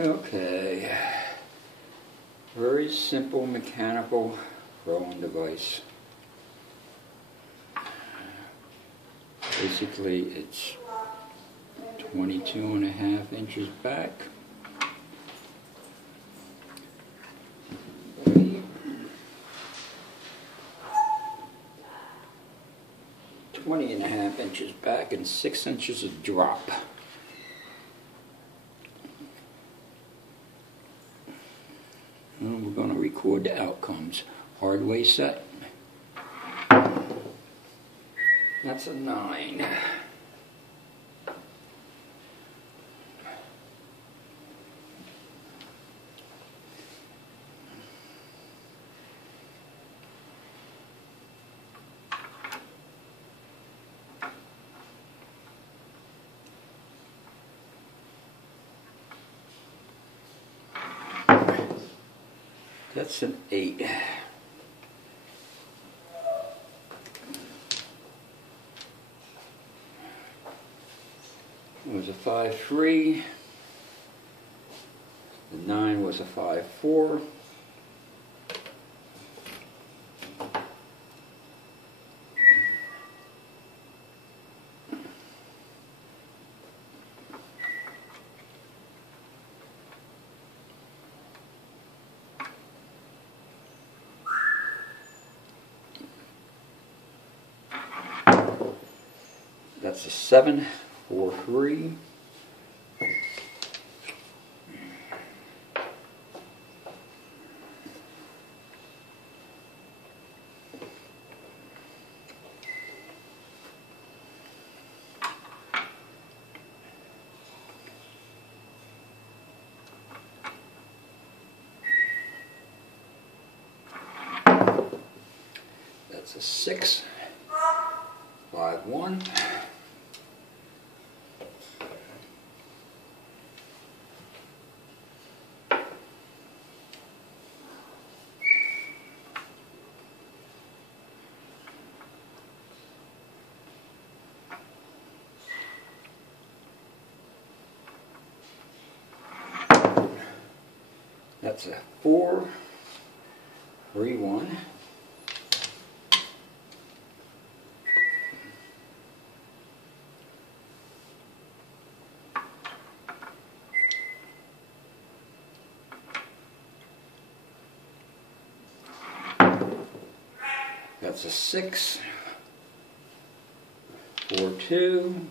Okay, very simple mechanical throwing device. Basically it's 22.5 inches back. 20.5 inches back and 6 inches of drop. And we're going to record the outcomes. Hard way set. That's a 9. That's an 8. It was a 5-3. The 9 was a 5-4. That's a 7-4-3. That's a 6-5-1. That's a 4-3-1. That's a 6-4-2.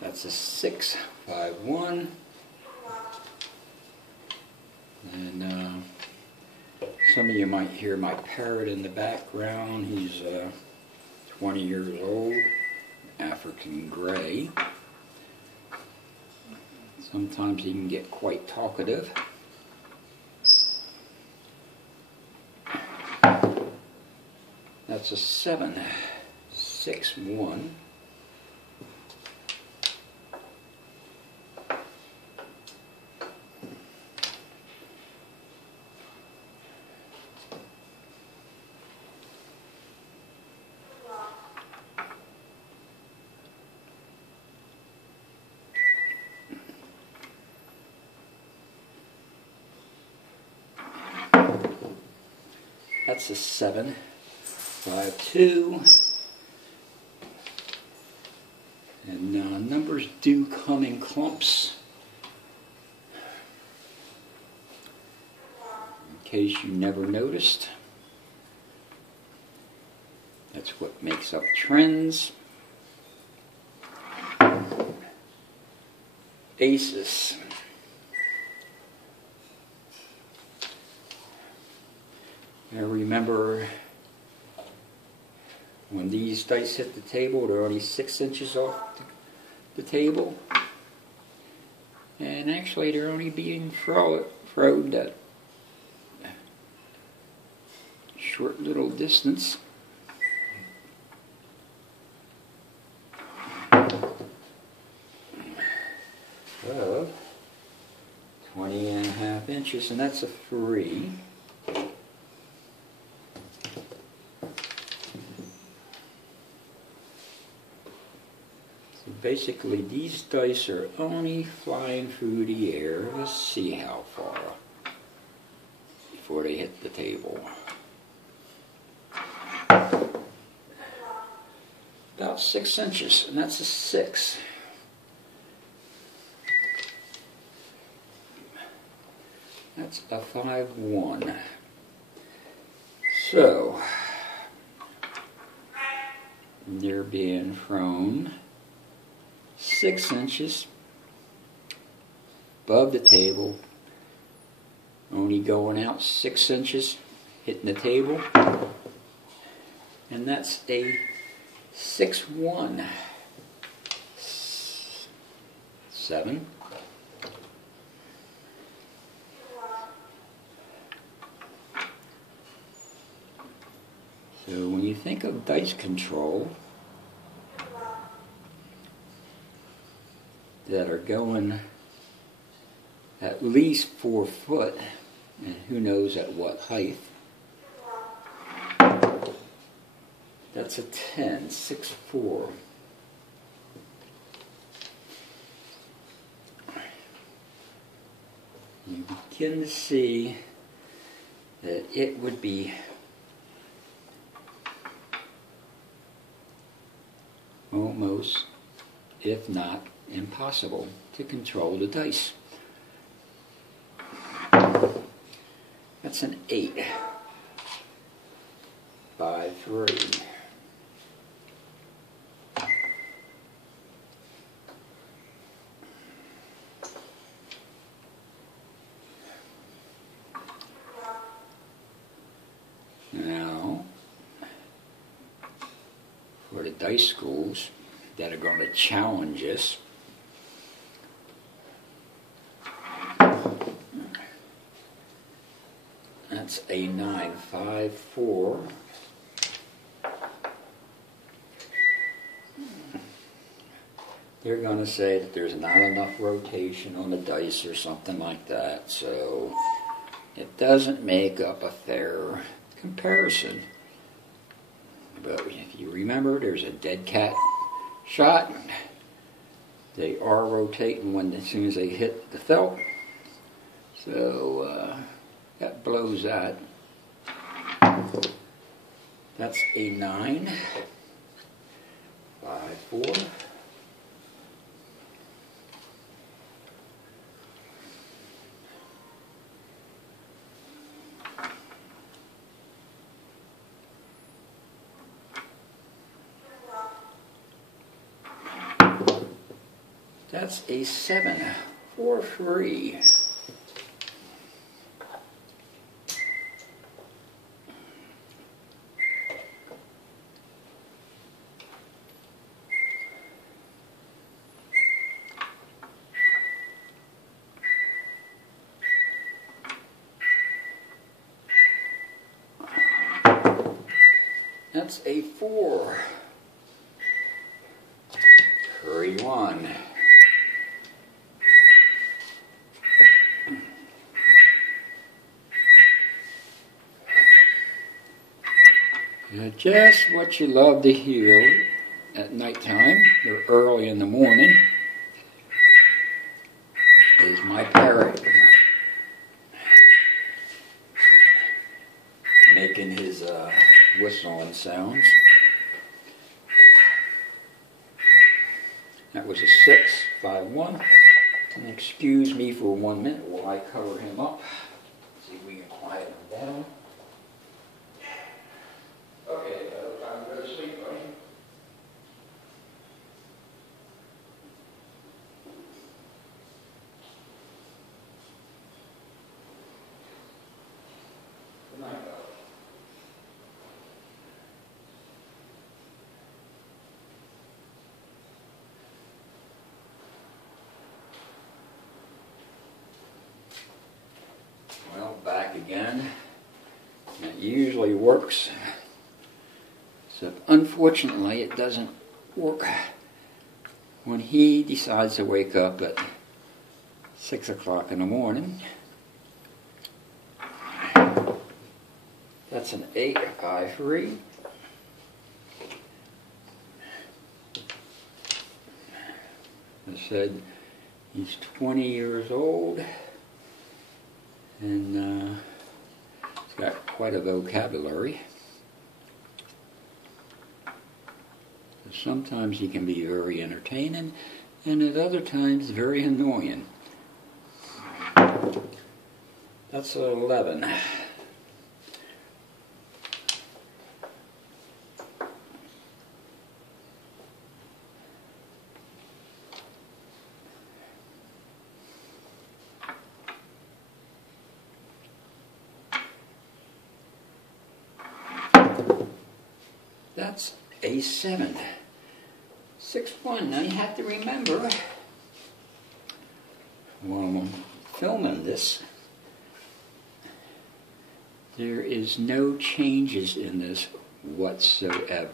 That's a 6-5-1. And some of you might hear my parrot in the background. He's 20 years old, African gray. Sometimes he can get quite talkative. That's a 7-6-1. That's a 7-5-2. And numbers do come in clumps. In case you never noticed, that's what makes up trends. Aces. I remember when these dice hit the table, they're only 6 inches off the table. And actually they're only being thrown that short little distance. Of 20.5 inches, and that's a 3. So basically these dice are only flying through the air. Let's see how far before they hit the table. About 6 inches, and that's a 6. That's a 5-1. So, they're being thrown 6 inches above the table, only going out 6 inches, hitting the table, and that's a 6-1. 7. So when you think of dice control that are going at least 4 foot, and who knows at what height, that's a 10, 6-4. You begin to see that it would be almost, if not impossible, to control the dice. That's an 8. 5-3. Now, for the dice schools that are going to challenge us, that's a 9, 5-4. They're going to say that there's not enough rotation on the dice or something like that, so it doesn't make up a fair comparison. But if you remember, there's a dead cat shot. They are rotating as soon as they hit the felt. So that blows that. That's a 9. 5-4. That's a 7, 4-3. That's a 4, 3-1. Just what you love to hear at nighttime or early in the morning is my parrot making his whistling sounds. That was a 6, 5-1. And excuse me for 1 minute while I cover him up. See if we can quiet him down. Okay, time to go to sleep, buddy. Good night, buddy. Well, back again. It usually works. So unfortunately it doesn't work when he decides to wake up at 6 o'clock in the morning. That's an 8 ivory. I said he's 20 years old, and he's got quite a vocabulary. Sometimes he can be very entertaining, and at other times very annoying. That's an 11. That's a 7. 6-1. Now you have to remember, while I'm filming this, there is no changes in this whatsoever.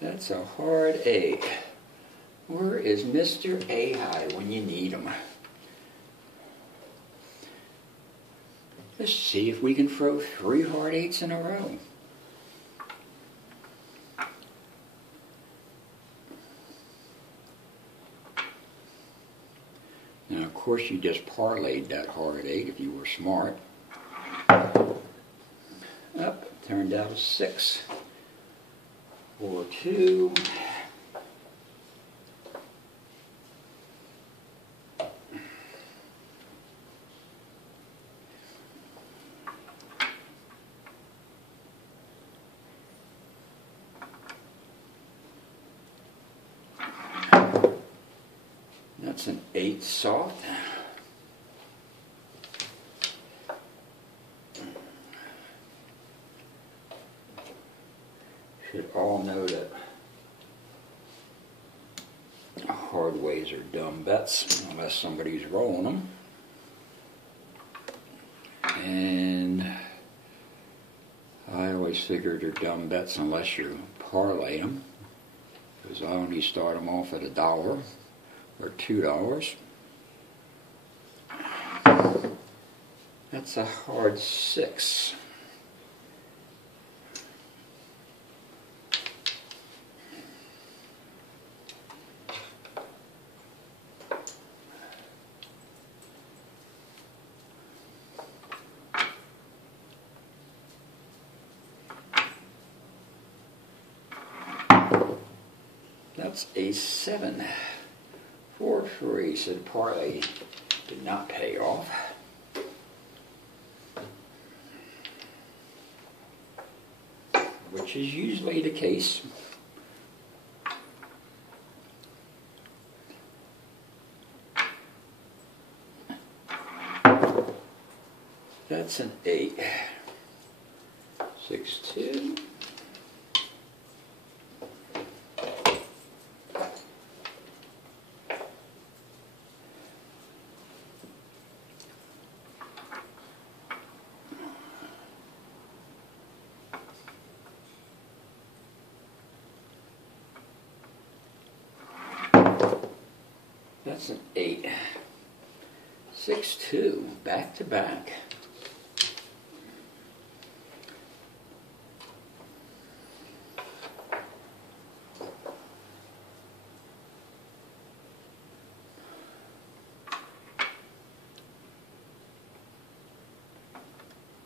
That's a hard 8. Where is Mr. A-High when you need him? Let's see if we can throw 3 hard 8s in a row. Now, of course, you just parlayed that hard 8 if you were smart. Up, turned out a 6. 4, 2. That's an 8 soft. Should all know that hard ways are dumb bets unless somebody's rolling them. And I always figured they're dumb bets unless you parlay them, because I only start them off at $1 or $2. That's a hard 6. That's a 7. 4-3, so the parlay did not pay off. Which is usually the case. That's an 8. 6-2. That's an 8. 6-2, back to back.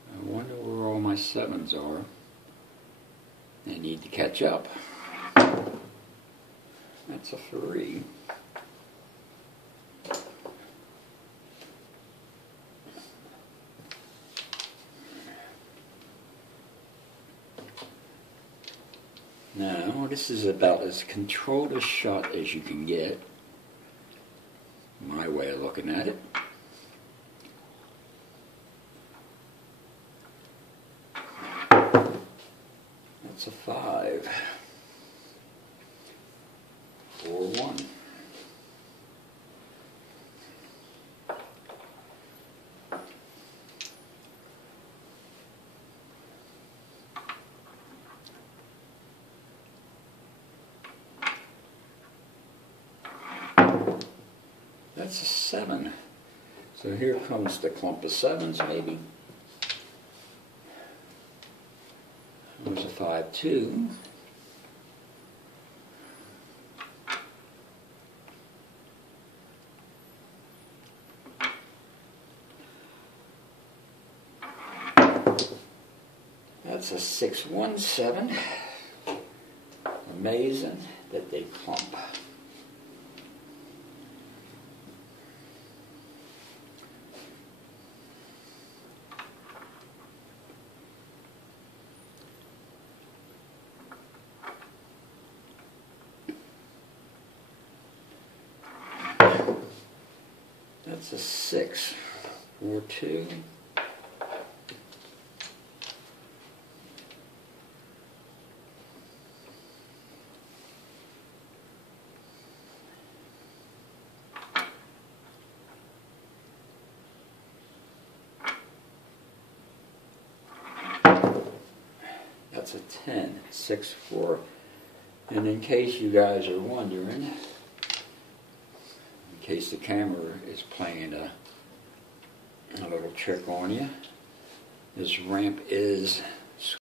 I wonder where all my 7s are. I need to catch up. That's a 3. Now, this is about as controlled a shot as you can get, my way of looking at it. That's a 5. 4-1. That's a 7. So here comes the clump of 7s, maybe. There's a 5, 2. That's a 6, 1, 7. Amazing that they clump. That's a 6, 4, 2. That's a 10, 6, 4. And in case you guys are wondering, in case the camera is playing a little trick on you, this ramp is